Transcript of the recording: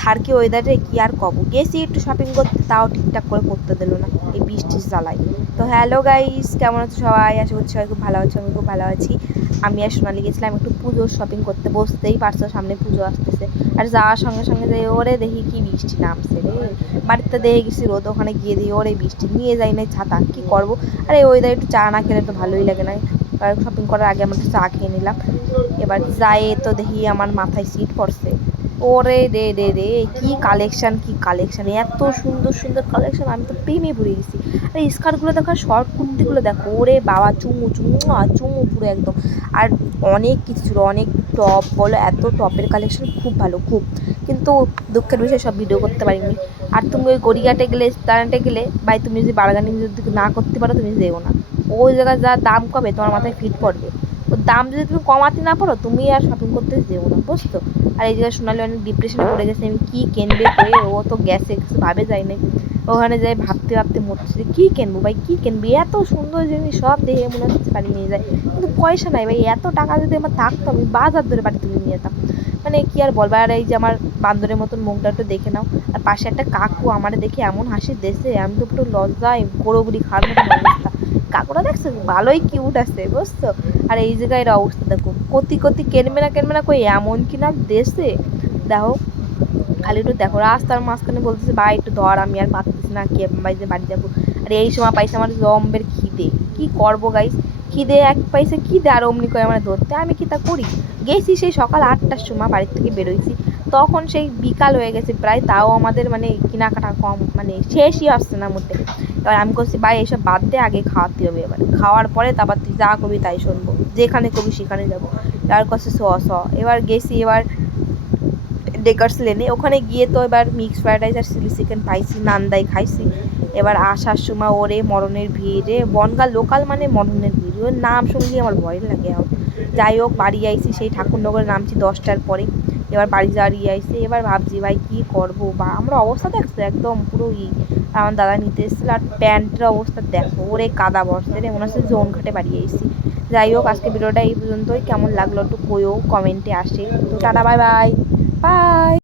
থার্কি ওয়েদারে কি আর কব, গেছি একটু শপিং করতে, তাও ঠিকঠাক করে করতে দিল না এই বৃষ্টির জ্বালায়। তো হ্যালো গাইস, কেমন আছো সবাই? আশা করছি সবাই খুব ভালো আছো, আমি খুব ভালো আছি। আমি আর সোনালি গেছিলাম একটু পুজোর শপিং করতে, বসতেই পারছো সামনে পুজো আসতেছে। আর যাওয়ার সঙ্গে সঙ্গে যে ওরে দেখি কি বৃষ্টি নামছে রে, বাড়িতে দেখে গেছি রোদ, ওখানে গিয়ে দিই ওরে বৃষ্টি, নিয়ে যাই নাই ছাতা, কি করবো। আর এই ওয়েদারে একটু চা না খেলে তো ভালোই লাগে না। আর শপিং করার আগে আমরা চা খেয়ে নিলাম। এবার যাই তো দেখি আমার মাথায় সিট পড়ছে। ওরে রে রে রে, কি কালেকশন, কি কালেকশন, এত সুন্দর সুন্দর কালেকশন, আমি তো প্রেমে পড়ে গেছি। আর স্কার্টগুলো দেখো, শর্ট কুর্তিগুলো দেখো, ওরে বাবা, চুমু চুমু চুমু পুরো একদম। আর অনেক কিছু ছিল, অনেক টপ বলো, এত টপের কালেকশন খুব ভালো খুব। কিন্তু দুঃখের বিষয় সব ভিডিও করতে পারিনি। আর তুমি ওই গড়িয়াটে গেলে, স্টানেটে গেলে, ভাই তুমি যদি বার্গেনিং যদি না করতে পারো তুমি যেও না। ওই জায়গায় যা দাম কবে তোমার মাথায় ফিট পড়বে, ওর দাম যদি তুমি কমাতে না পারো তুমি আর শপিং করতে যেও না, বুঝতো। আর এই জায়গায় সোনালি অনেক ডিপ্রেশনে পড়ে গেছে, আমি কী কিনবে করে, ও তো গেছে কিছু ভাবে যায় নাই। ওখানে যাই ভাবতে ভাবতে মরছে যে কী কিনবো ভাই, কী কিনবি, এত সুন্দর জিনিস সব দেখে মনে হচ্ছে বাড়ি নিয়ে যায়, কিন্তু পয়সা নাই ভাই। এত টাকা যদি আমার থাকতো আমি বাজার ধরে বাড়ি তুলে নিয়ে যেতাম। মানে কি আর বলবো। আর এই যে আমার বান্দরের মতন মুখটা একটু দেখে নাও। আর পাশে একটা কাকু আমার দেখে এমন হাসি দেশে, আমি তো পুরো লজ্জায় গোড়োগুড়ি খাওয়ার মতন অবস্থা। কাকুরা দেখছো ভালোই কিউট আছে, বুঝছো। আর এই জায়গায় অবস্থা দেখো, কতি কতি কেনবে না কই এমন কিনা দেশে। দেখো খালি একটু দেখো, রাস্তার মাঝখানে বলতেছে ভাই একটু ধর, আমি আর পারতেছি না, কে ভাই যে বাড়ি যাবো। আর এই সময় পাইছে আমার জম্বের খিদে, কি করবো গাইস। খিদে এক পাইছে, খিদে আর অমনি করে আমার ধরতে, আমি কি তা করি। গেছি সেই সকাল 8টার সময় বাড়ির থেকে বেরোইছি, তখন সেই বিকাল হয়ে গেছে প্রায়, তাও আমাদের মানে কেনাকাটা কম, মানে শেষই আসছে না মোটে। এবার আমি করছি ভাই এইসব বাদ দে, আগে খাওয়াতে হবে, এবার খাওয়ার পরে তারপর তুই যা করবি তাই শুনবো, যেখানে কবি সেখানে যাবো। এবার করছে এবার গেছি, এবার ডেকার্স লেনে, ওখানে গিয়ে তো এবার মিক্স ফ্রাইড রাইস আর চিলি চিকেন পাইছি, নান্দাই খাইছি। এবার আসার সময় ওরে মরণের ভিড় রে, বনগাঁ লোকাল মানে মরণের ভিড়, ওর নাম শুনলেই আমার ভয় লাগে এখন। যাই হোক বাড়ি আইছি, সেই ঠাকুরনগরে নামছি 10টার পরে। এবার বাড়ি যাওয়ার আইসি, এবার ভাবছি ভাই কী করবো, বা আমরা অবস্থা দেখছো একদম পুরো আর আমার দাদা নিতে এসেছিল, আর প্যান্টের অবস্থা দেখো, ওরে কাদা বর্ষে রে, মনে হচ্ছে জোন ঘাটে বাড়ি আইসি। যাই হোক আজকে ভিডিওটা এই পর্যন্তই, কেমন লাগলো একটু কইও কমেন্টে আসে। তো টাটা, বাই বাই বাই।